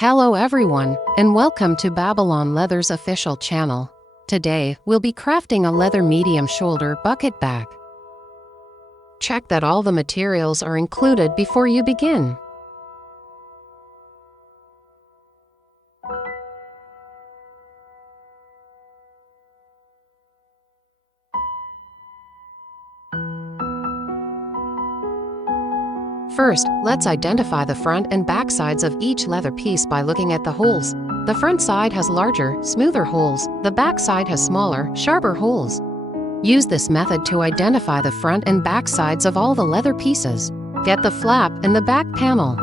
Hello everyone, and welcome to Babylon Leather's official channel. Today, we'll be crafting a leather medium shoulder bucket bag. Check that all the materials are included before you begin. First, let's identify the front and back sides of each leather piece by looking at the holes. The front side has larger, smoother holes. The back side has smaller, sharper holes. Use this method to identify the front and back sides of all the leather pieces. Get the flap and the back panel.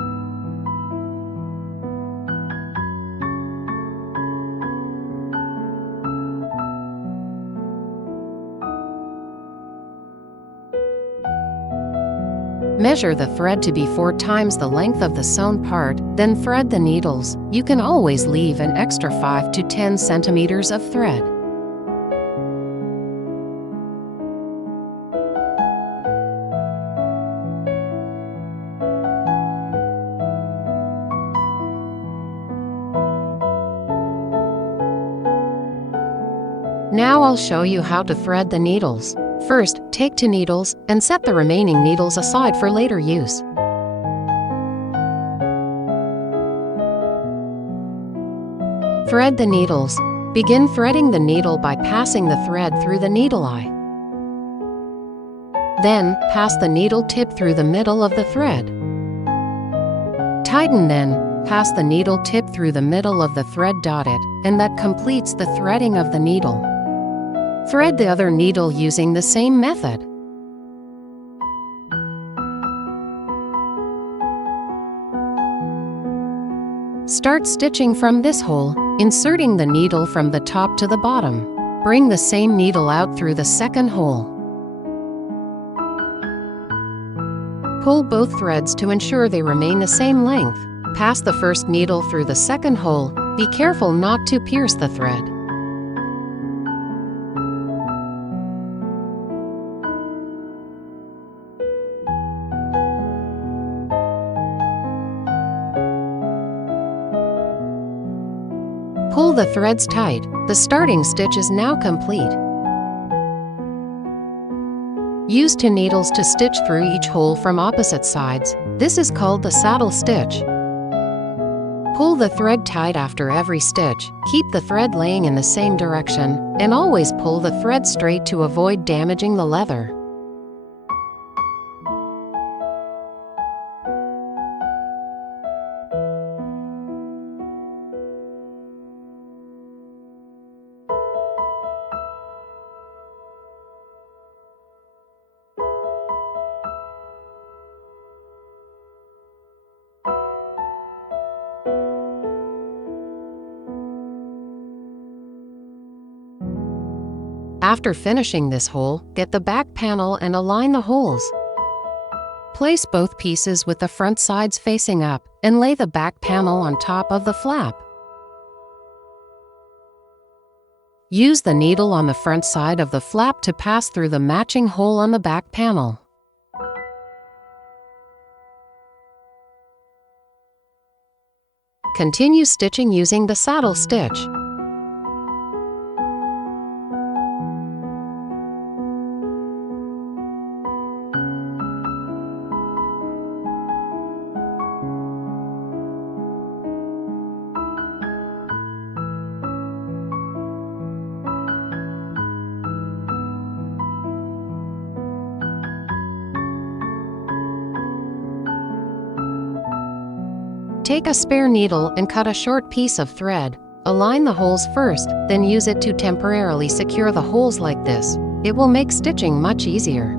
Measure the thread to be 4 times the length of the sewn part, then thread the needles. You can always leave an extra 5 to 10 centimeters of thread. Now I'll show you how to thread the needles. First, take 2 needles and set the remaining needles aside for later use. Thread the needles. Begin threading the needle by passing the thread through the needle eye. Then, pass the needle tip through the middle of the thread. Tighten then, pass the needle tip through the middle of the thread dotted, and that completes the threading of the needle. Thread the other needle using the same method. Start stitching from this hole, inserting the needle from the top to the bottom. Bring the same needle out through the second hole. Pull both threads to ensure they remain the same length. Pass the first needle through the second hole. Be careful not to pierce the thread. Pull the threads tight. The starting stitch is now complete. Use 2 needles to stitch through each hole from opposite sides. This is called the saddle stitch. Pull the thread tight after every stitch. Keep the thread laying in the same direction, and always pull the thread straight to avoid damaging the leather. After finishing this hole, get the back panel and align the holes. Place both pieces with the front sides facing up, and lay the back panel on top of the flap. Use the needle on the front side of the flap to pass through the matching hole on the back panel. Continue stitching using the saddle stitch. Take a spare needle and cut a short piece of thread. Align the holes first, then use it to temporarily secure the holes like this. It will make stitching much easier.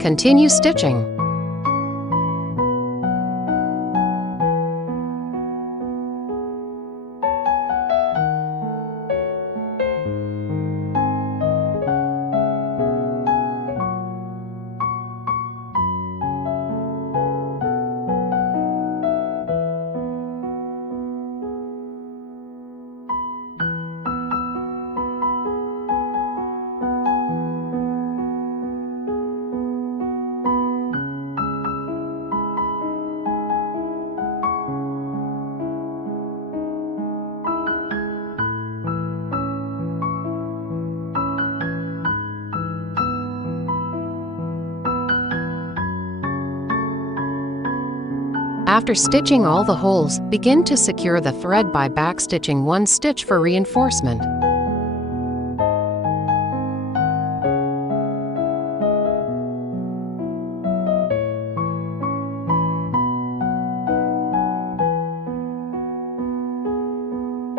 Continue stitching. After stitching all the holes, begin to secure the thread by backstitching one stitch for reinforcement.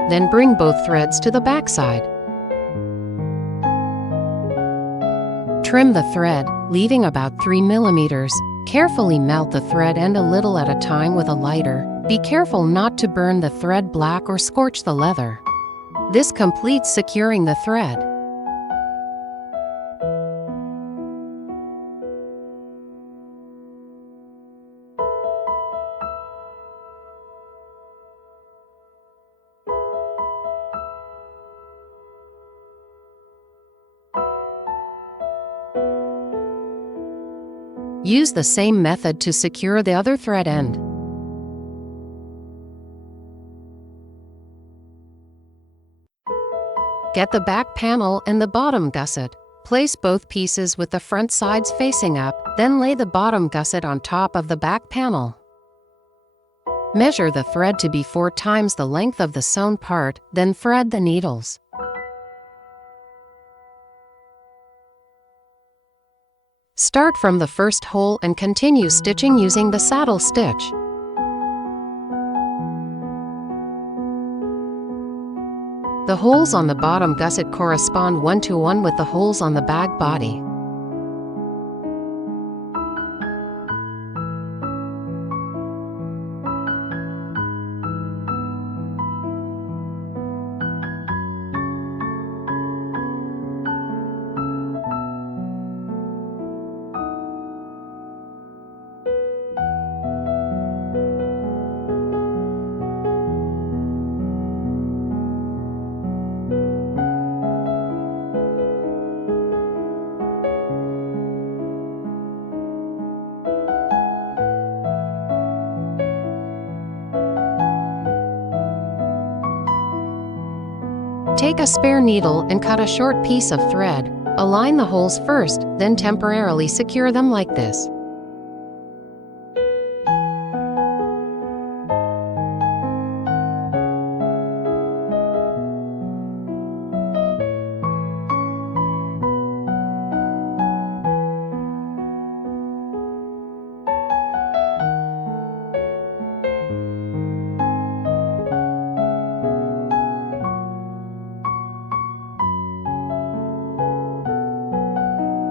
Then bring both threads to the back side. Trim the thread, leaving about 3 millimeters. Carefully melt the thread end a little at a time with a lighter. Be careful not to burn the thread black or scorch the leather. This completes securing the thread. Use the same method to secure the other thread end. Get the back panel and the bottom gusset. Place both pieces with the front sides facing up, then lay the bottom gusset on top of the back panel. Measure the thread to be 4 times the length of the sewn part, then thread the needles. Start from the first hole and continue stitching using the saddle stitch. The holes on the bottom gusset correspond 1-to-1 with the holes on the bag body. Take a spare needle and cut a short piece of thread. Align the holes first, then temporarily secure them like this.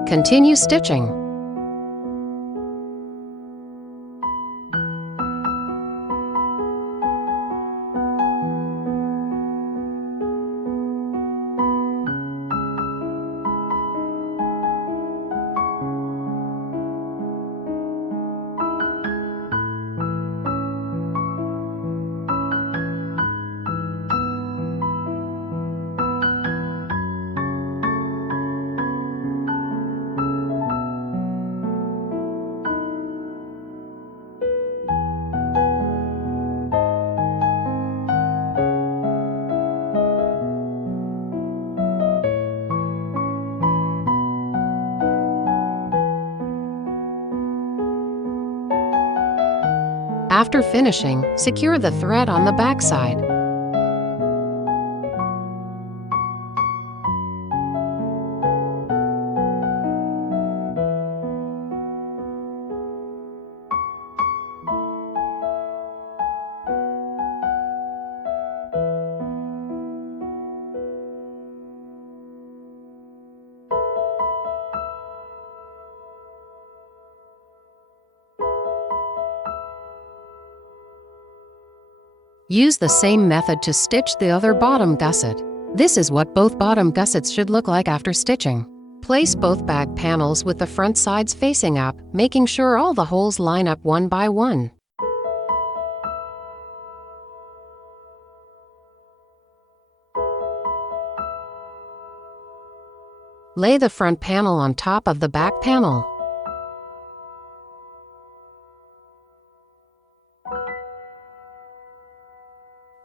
Continue stitching. After finishing, secure the thread on the back side. Use the same method to stitch the other bottom gusset. This is what both bottom gussets should look like after stitching. Place both bag panels with the front sides facing up, making sure all the holes line up one by one. Lay the front panel on top of the back panel.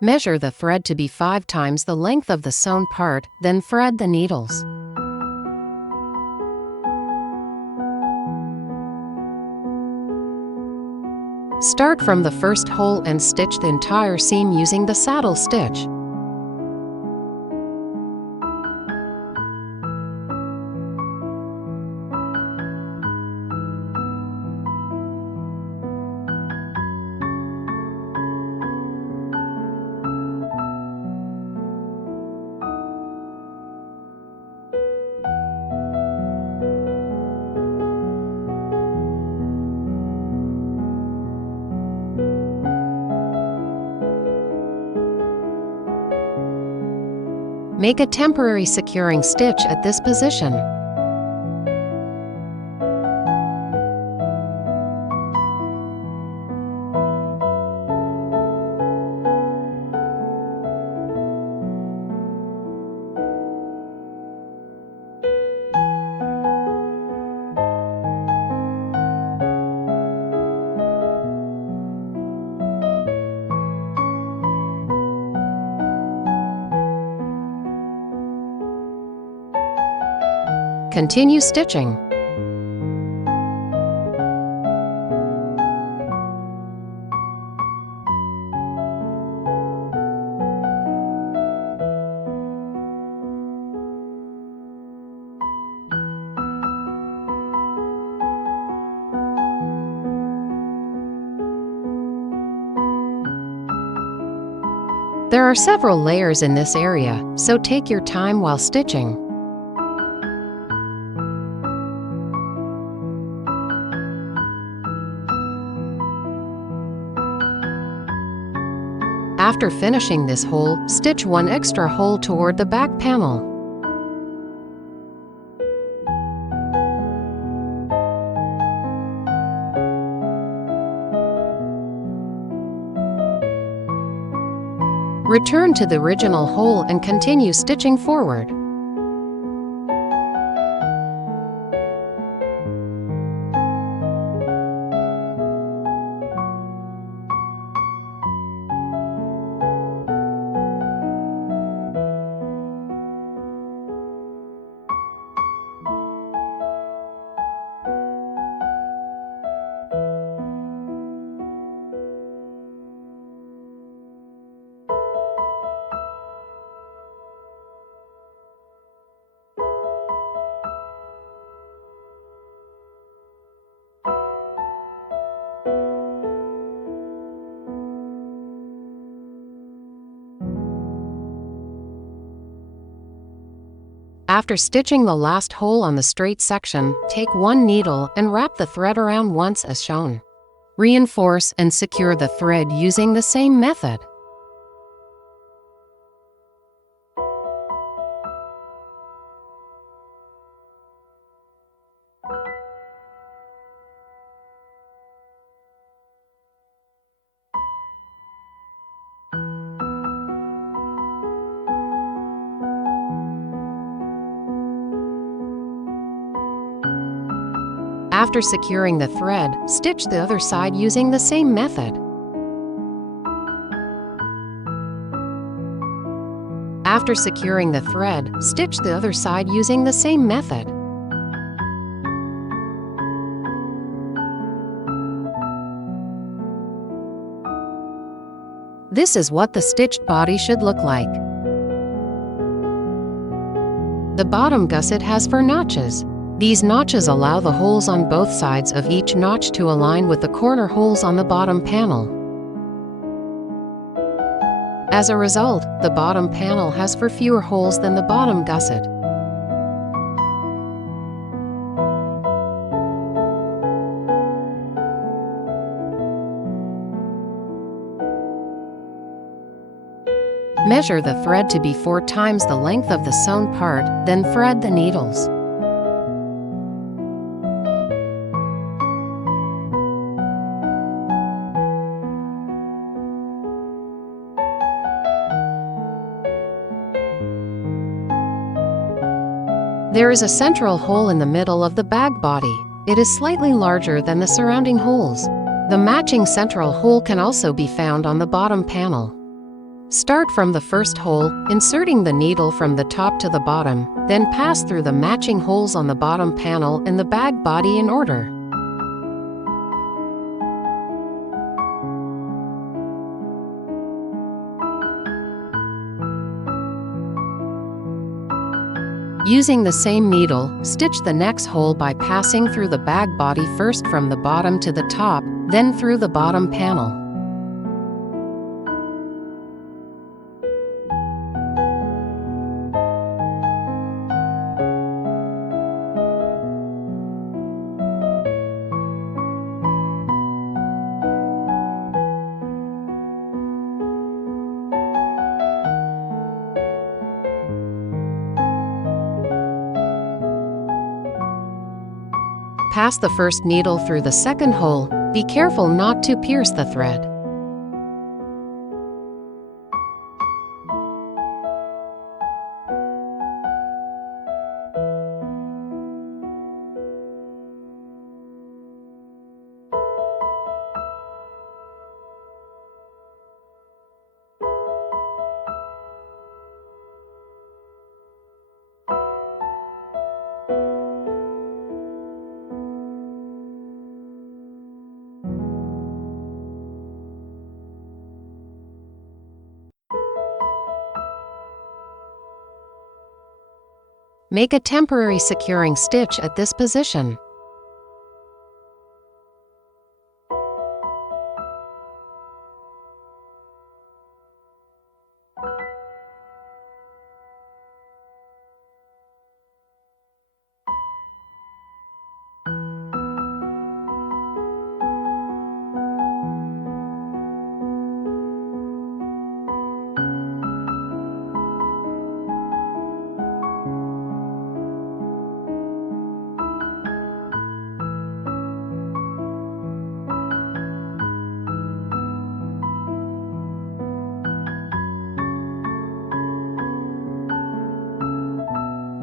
Measure the thread to be 5 times the length of the sewn part, then thread the needles. Start from the first hole and stitch the entire seam using the saddle stitch. Make a temporary securing stitch at this position. Continue stitching. There are several layers in this area, so take your time while stitching. After finishing this hole, stitch one extra hole toward the back panel. Return to the original hole and continue stitching forward. After stitching the last hole on the straight section, take one needle and wrap the thread around once as shown. Reinforce and secure the thread using the same method. After securing the thread, stitch the other side using the same method. After securing the thread, stitch the other side using the same method. This is what the stitched body should look like. The bottom gusset has 4 notches. These notches allow the holes on both sides of each notch to align with the corner holes on the bottom panel. As a result, the bottom panel has 4 fewer holes than the bottom gusset. Measure the thread to be 4 times the length of the sewn part, then thread the needles. There is a central hole in the middle of the bag body. It is slightly larger than the surrounding holes. The matching central hole can also be found on the bottom panel. Start from the first hole, inserting the needle from the top to the bottom, then pass through the matching holes on the bottom panel in the bag body in order. Using the same needle, stitch the next hole by passing through the bag body first from the bottom to the top, then through the bottom panel. Pass the first needle through the second hole. Be careful not to pierce the thread. Make a temporary securing stitch at this position.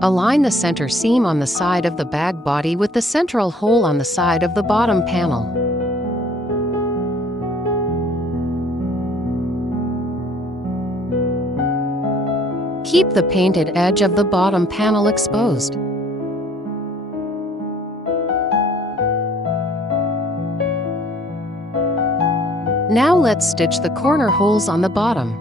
Align the center seam on the side of the bag body with the central hole on the side of the bottom panel. Keep the painted edge of the bottom panel exposed. Now let's stitch the corner holes on the bottom.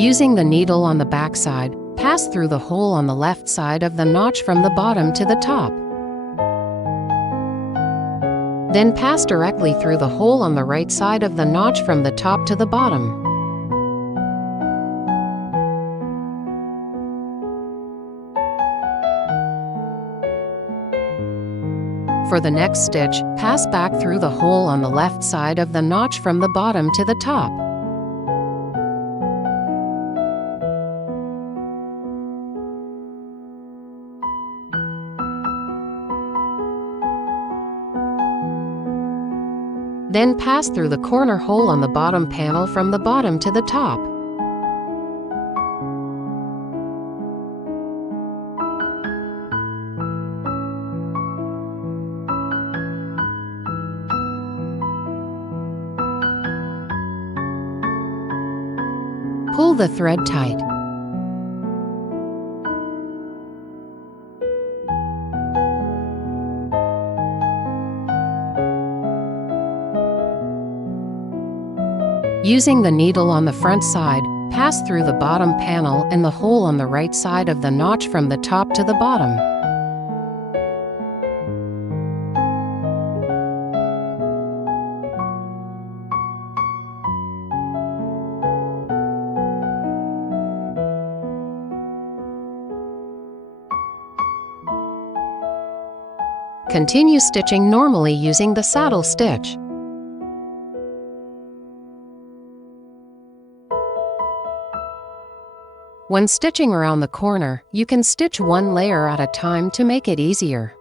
Using the needle on the back side, pass through the hole on the left side of the notch from the bottom to the top. Then pass directly through the hole on the right side of the notch from the top to the bottom. For the next stitch, pass back through the hole on the left side of the notch from the bottom to the top. Then pass through the corner hole on the bottom panel from the bottom to the top. Pull the thread tight. Using the needle on the front side, pass through the bottom panel and the hole on the right side of the notch from the top to the bottom. Continue stitching normally using the saddle stitch. When stitching around the corner, you can stitch one layer at a time to make it easier.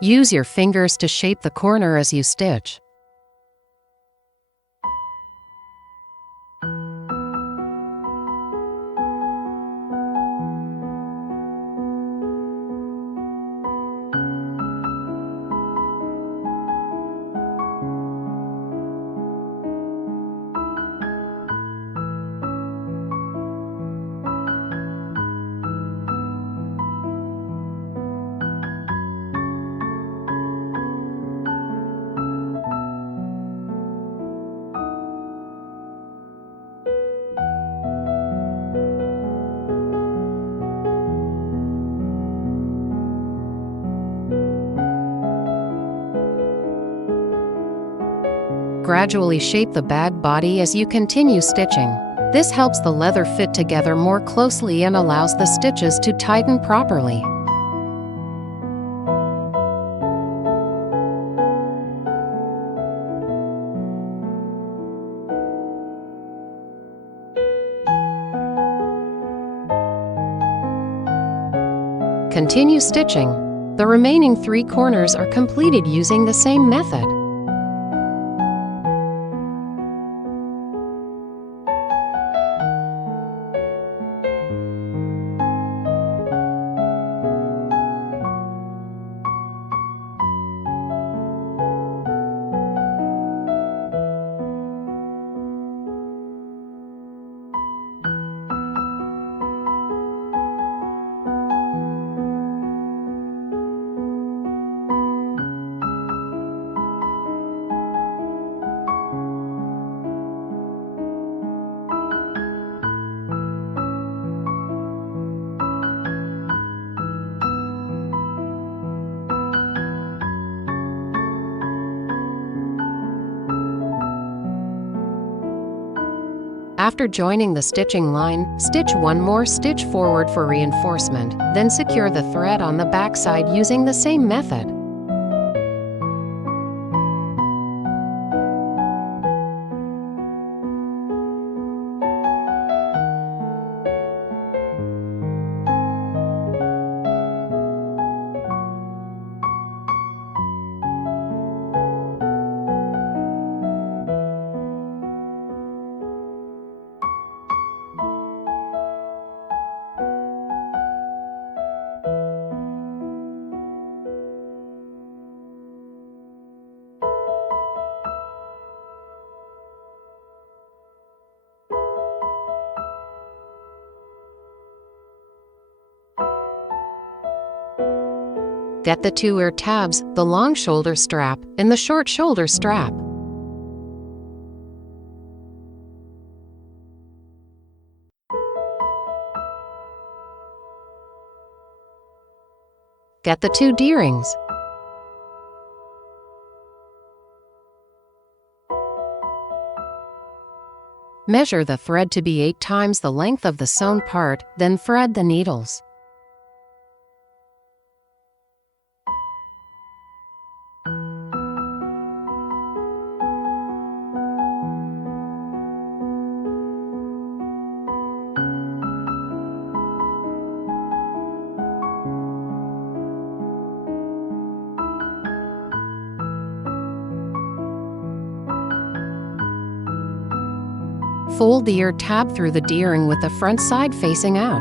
Use your fingers to shape the corner as you stitch. gradually shape the bag body as you continue stitching. This helps the leather fit together more closely and allows the stitches to tighten properly. Continue stitching. The remaining 3 corners are completed using the same method. After joining the stitching line, stitch one more stitch forward for reinforcement, then secure the thread on the back side using the same method. Get the 2 ear tabs, the long shoulder strap, and the short shoulder strap. Get the 2 D-rings. Measure the thread to be 8 times the length of the sewn part, then thread the needles. Fold the ear tab through the D-ring with the front side facing out.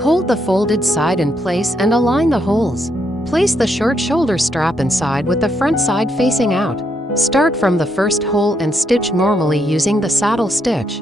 Hold the folded side in place and align the holes. Place the short shoulder strap inside with the front side facing out. Start from the first hole and stitch normally using the saddle stitch.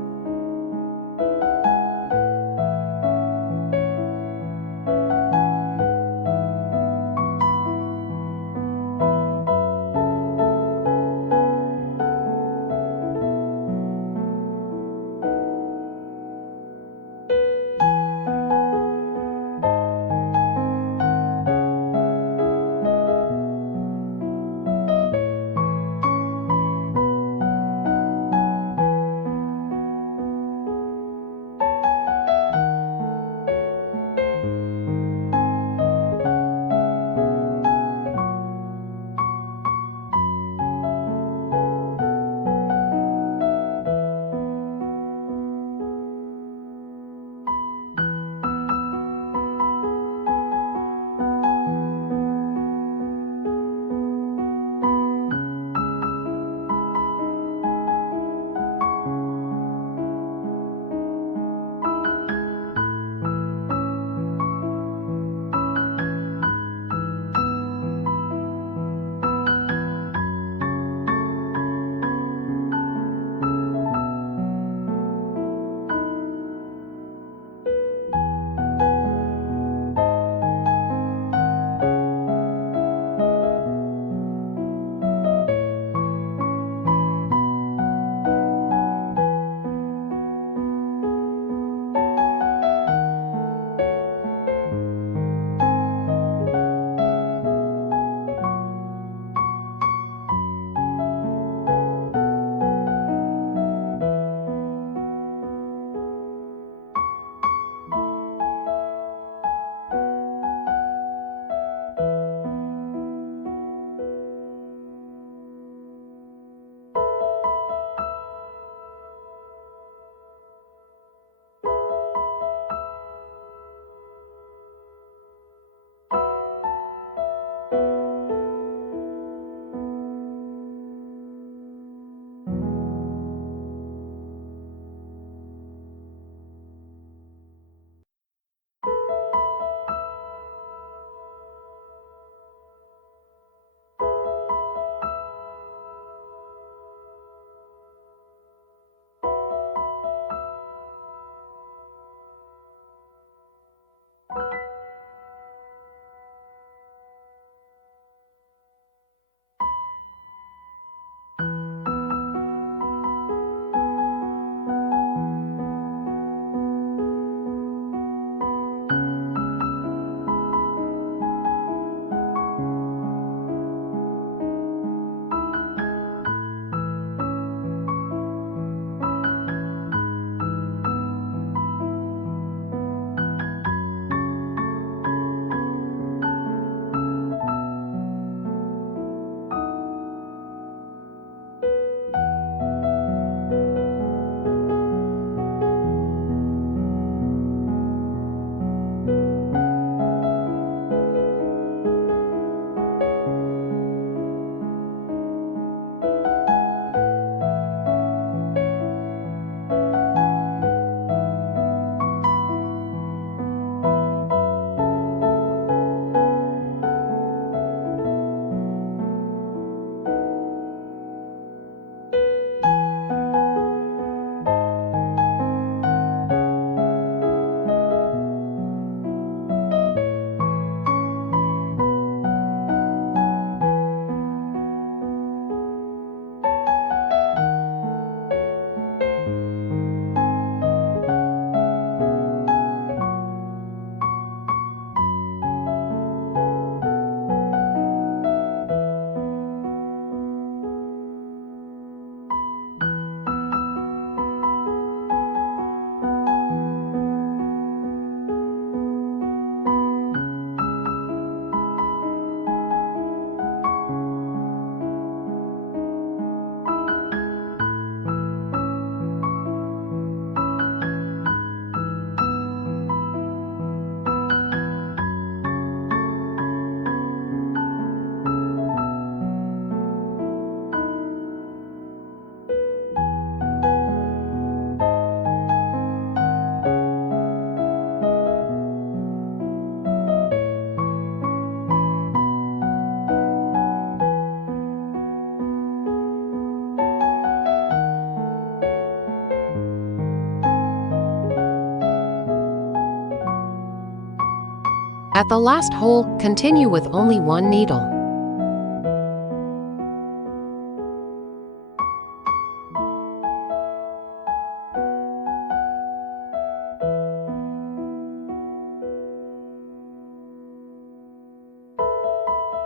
At the last hole, continue with only one needle.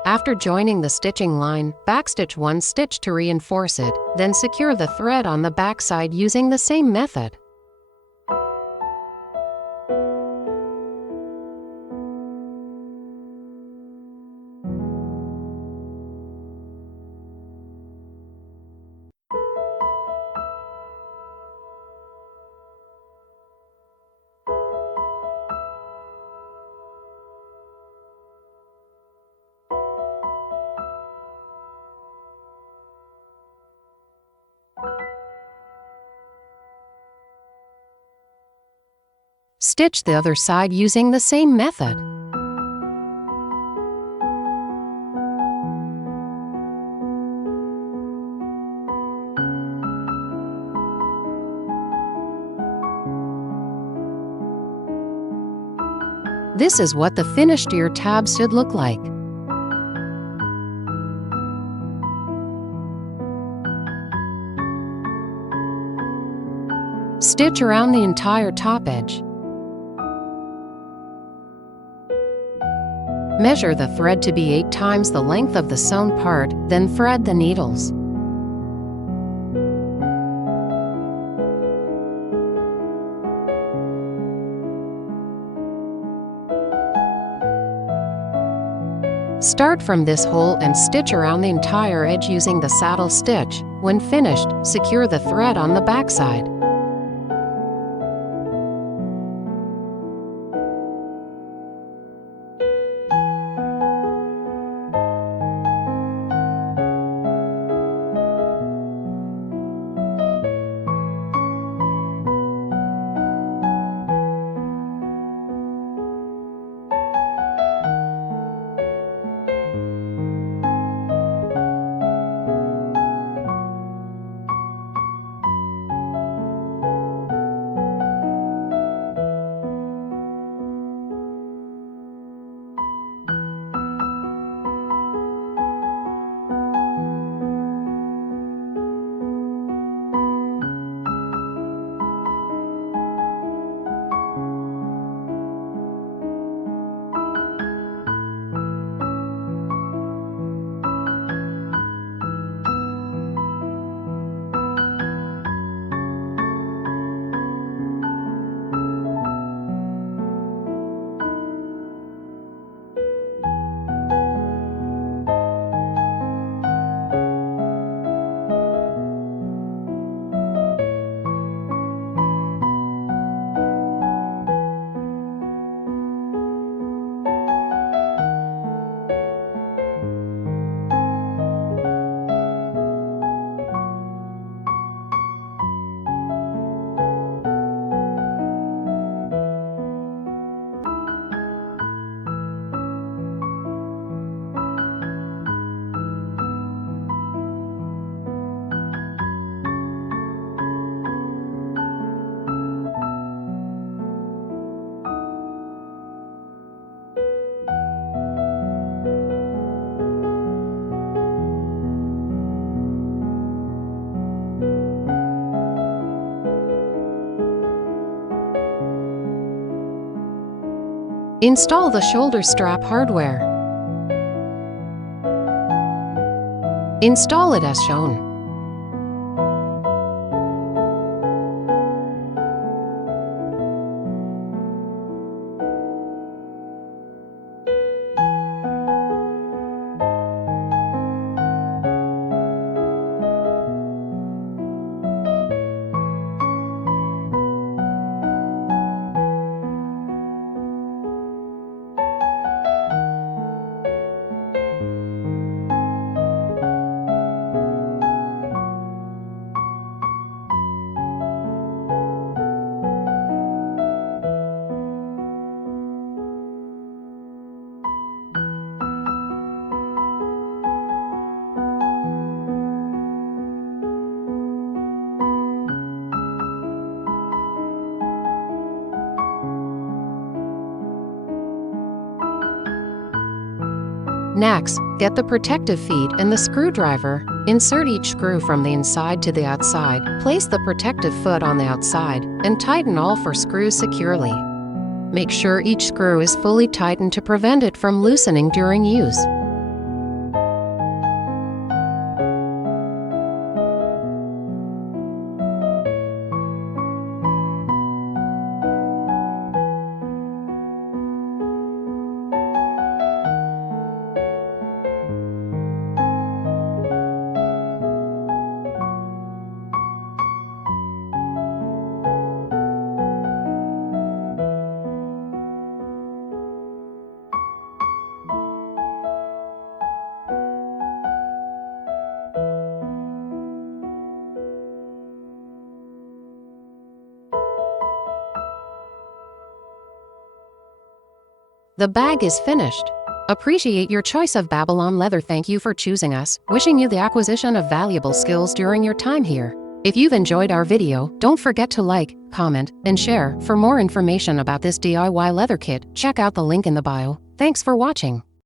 After joining the stitching line, backstitch one stitch to reinforce it, then secure the thread on the backside using the same method. Stitch the other side using the same method. This is what the finished ear tabs should look like. Stitch around the entire top edge. Measure the thread to be 8 times the length of the sewn part, then thread the needles. Start from this hole and stitch around the entire edge using the saddle stitch. When finished, secure the thread on the backside. Install the shoulder strap hardware. Install it as shown. Next, get the protective feet and the screwdriver. Insert each screw from the inside to the outside. Place the protective foot on the outside and tighten all 4 screws securely. Make sure each screw is fully tightened to prevent it from loosening during use. The bag is finished. Appreciate your choice of Babylon leather. Thank you for choosing us. Wishing you the acquisition of valuable skills during your time here. If you've enjoyed our video, don't forget to like, comment, and share. For more information about this DIY leather kit, check out the link in the bio. Thanks for watching.